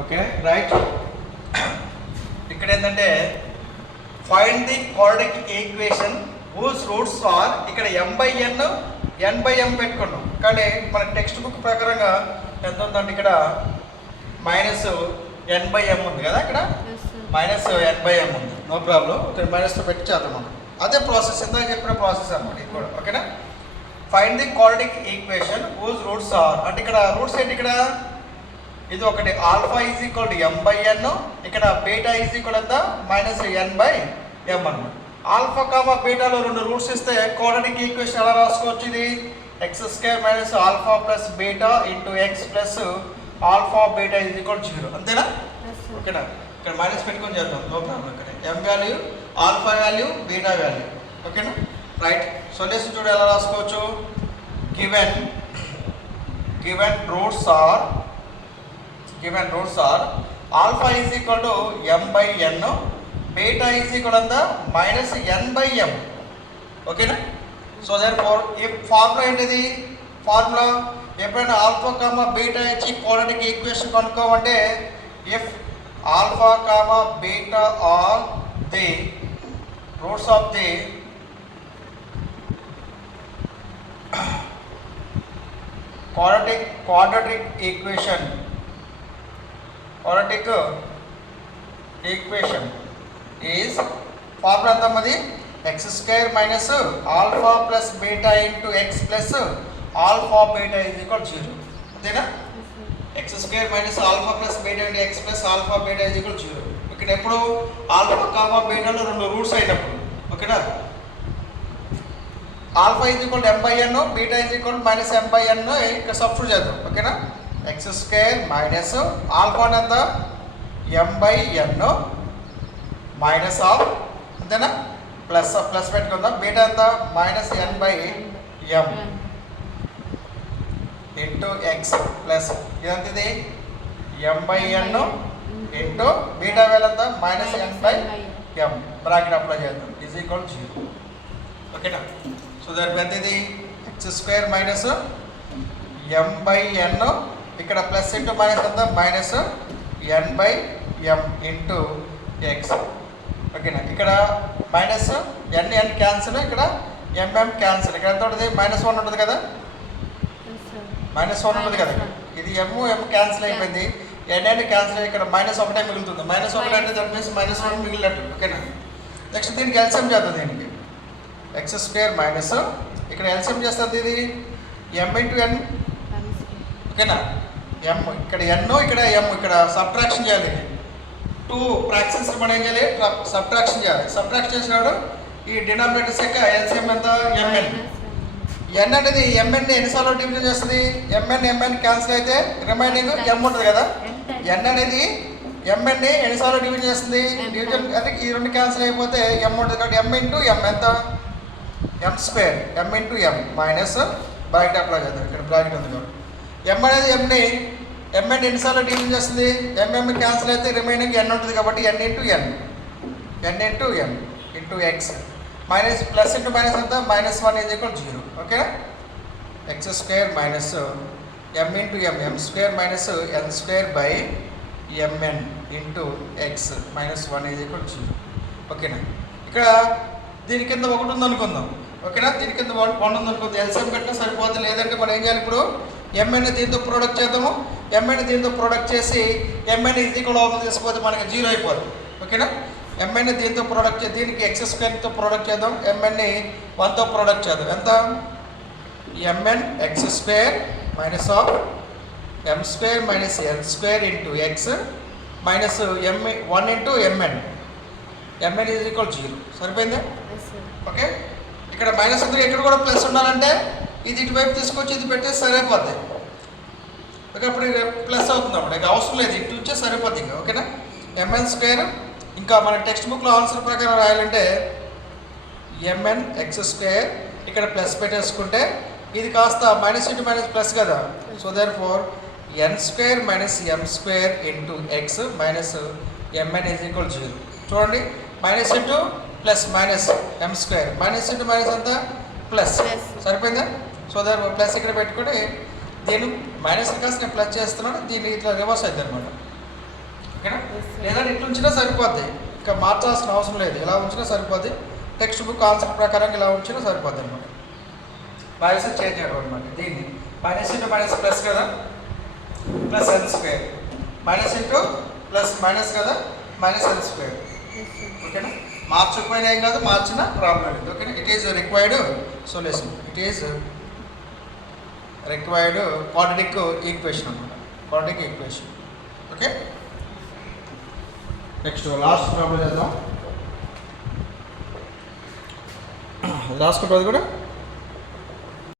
Okay right. ఇక్కడ ఏంటంటే find the quadratic equation whose roots are, ఇక్కడ n/n పెట్టుకున్నాం, కానీ మన టెక్స్ట్ బుక్ ప్రకారంగా ఎంత ఉందంటే ఇక్కడ -n/m ఉంది కదా, ఇక్కడ -n/m ఉంది. నో ప్రాబ్లం, ఇక్కడ మైనస్తో పెట్టి చేద్దాం మనం. అదే ప్రాసెస్, ఇందాక చెప్పిన ప్రాసెస్ అన్నమాట ఇది కూడా. ఓకేనా. Find the quadratic equation whose roots are అంటే ఇక్కడ రూట్స్ ఏంటి, ఇక్కడ ఇది ఒకటి alpha is equal to m/n, ఇక్కడ బీటా ఈజ్ ఈక్వల్ ఎంత -n/m అన్నమాట. ఆల్ఫా కామా బీటాలో రెండు రూట్స్ ఇస్తే క్వాడ్రాటిక్ ఈక్వేషన్ ఎలా రాసుకోవచ్చు, ఇది x² - alpha plus beta into x plus alpha beta is equal 0, అంతేనా. ఓకేనా. ఇక్కడ మైనస్ పెట్టుకొని చేద్దాం, నో ప్రాబ్లం. ఇక్కడ m value, alpha value, beta value. ఓకేనా రైట్. సొల్యూషన్ చూడ ఎలా రాసుకోవచ్చు, given roots are alpha is equal to m/n, beta is equal అంత -n/m. ఓకేనా. సో దేర్ఫోర్ ఈ ఫార్ములా ఏంటిది, ఫార్ములా ఎప్పుడైనా ఆల్ఫా కామా బీటా ఇచ్చి క్వాడ్రాటిక్ ఈక్వేషన్ కనుక్కోమంటే if alpha comma beta are the roots of the quadratic equation is formula అంతమది x² - alpha plus beta into x plus alpha beta is equal 0, అంతేనా. x² - alpha plus beta into x plus alpha beta is equal 0. ఇక్కడ ఎప్పుడు alpha comma బీటాలో రెండు roots అయినప్పుడు. ఓకేనా. Alpha is equal m/n, beta is equal -m/n ఇక్కడ substitute చేద్దాం. ఓకేనా. x² - alpha ఎంత m/n మైనస్ ఆఫ్, అంతేనా, ప్లస్ పెట్టుకుందాం. బీటా ఎంత -n/m ఇంటూ x ప్లస్ ఇదంతది m/n ఇంటూ బీటా వాల్యూ ఎంత -n/m బ్రాకెట్ అప్లై చేద్దాం ఈజ్ ఈక్వల్ 0. ఓకేనా. సో దాని ఎంత ఇది x² - m/n, ఇక్కడ ప్లస్ ఇంటూ మైనస్ ఎంత -n/m ఇంటూ x. ఓకేనా. ఇక్కడ -n క్యాన్సిల్, ఇక్కడ mm క్యాన్సిల్, ఇక్కడ ఎంత ఉంటుంది -1 ఉంటుంది కదా, -1 ఉంటుంది కదా. ఇది m క్యాన్సిల్ అయిపోయింది, n క్యాన్సిల్ అయ్యి ఇక్కడ -1 మిగులుతుంది. -1 అంటే దట్ మీన్స్ -1 మిగిలినట్టు. ఓకేనా. నెక్స్ట్ దీనికి ఎల్సిఎం చేద్దాం. దీనికి x² ఇక్కడ ఎల్సిఎం చేస్తుంది, ఇది m ఇంటూ n. ఓకేనా. m ఇక్కడ n, ఇక్కడ m, ఇక్కడ సబ్ట్రాక్షన్ చేయాలి. 2 ఫ్రాక్షన్స్ మనం ఏం చేయాలి, సబ్ట్రాక్షన్ చేయాలి. సబ్ట్రాక్షన్ చేసినాడు ఈ డినామినేటర్స్ యొక్క ఎల్సిఎం ఎంత mn. n అనేది mn ఎన్నిసార్లు డివిజన్ చేస్తుంది, mn క్యాన్సిల్ అయితే రిమైనింగ్ m ఉంటుంది కదా. n అనేది mn ఎన్నిసార్లు డివిజన్ చేస్తుంది, డివిజన్ అంటే ఈ రెండు క్యాన్సిల్ అయిపోతే m ఉంటుంది కాబట్టి m ఇంటూ m ఎంత m², m into m minus bracket apply చేద్దాం. ఇక్కడ బ్రాకెట్ ఉంది కాబట్టి m అనేది mn ఎన్నిసార్లు డివిజన్ చేస్తుంది, mm క్యాన్సిల్ అయితే రిమైనింగ్ n ఉంటుంది కాబట్టి n into n into x minus plus into minus ఎంత -1 is equal 0. Okay. x² - m into m, m² - n² n into x -1 is equal 0. ఓకేనా. ఇక్కడ దీని కింద 1 ఉందనుకుందాం. ఓకేనా. దీని కింద 1 ఉందనుకుందాం, ఎల్సిఎం కట్టినా సరిపోతుంది. లేదంటే మనం ఏం చేయాలి, ఇప్పుడు mn దీంతో ప్రోడక్ట్ చేద్దాము. mn దీంతో ప్రోడక్ట్ చేసి mn ఈజ్ ఈక్వల్ అవుతుంది తీసుకపోతే మనకి 0 అయిపోతుంది. ఓకేనా. mn దీంతో ప్రోడక్ట్ దీనికి x² తో ప్రోడక్ట్ చేద్దాం, mn 1తో ప్రోడక్ట్ చేద్దాం. ఎంత mn x² - of m² - n² into x minus m1 into mn is equal 0. సరిపోయిందా. ఓకే. ఇక్కడ మైనస్ ఉంది, ఇక్కడ కూడా ప్లస్ ఉండాలంటే ఇది ఇటువైపు తీసుకొచ్చి ఇది పెట్టేసి సరిపోద్ది. ఓకే. అప్పుడు ప్లస్ అవుతుంది అప్పుడు, ఇక అవసరం లేదు, ఇటు వచ్చే సరిపోద్ది ఇంకా. ఓకేనా. mn² ఇంకా మన టెక్స్ట్ బుక్లో ఆన్సర్ ప్రకారం రాయాలంటే mn x² ఇక్కడ ప్లస్ పెట్టేసుకుంటే ఇది కాస్త మైనస్ ఇంటూ మైనస్ ప్లస్ కదా. So therefore n² - m² into x minus mn is equal 0. చూడండి, minus into plus minus m², minus into minus అంతా ప్లస్. సరిపోయిందా. సో దేర్ఫోర్ ప్లస్ ఇక్కడ పెట్టుకుంటే దీన్ని మైనస్ కాస్త నేను ప్లస్ చేస్తున్నాను, దీన్ని ఇట్లా రివర్స్ అవుతుంది అనమాట. ఓకేనా? లేదంటే ఇట్లా ఉంచినా సరిపోద్ది, ఇంకా మార్చాల్సిన అవసరం లేదు, ఇలా ఉంచినా సరిపోద్ది. టెక్స్ట్ బుక్ కాన్సెప్ట్ ప్రకారం ఇలా ఉంచినా సరిపోద్ది అనమాట. వాయిస్ చేంజ్ చేయడం అనమాట. దీన్ని మైనస్ ఇంటూ మైనస్ ప్లస్ కదా, plus L square, minus into plus minus కదా, మైనస్ ఎల్ స్క్వేర్. ఓకేనా? మార్చకపోయినా ఏం కాదు, మార్చిన ప్రాబ్లం లేదు. ఓకేనా? It is required solution, it is required quadratic equation అనమాట, quadratic equation. Okay, next last problem చేద్దాం. రాసుకుంటుంది కూడా.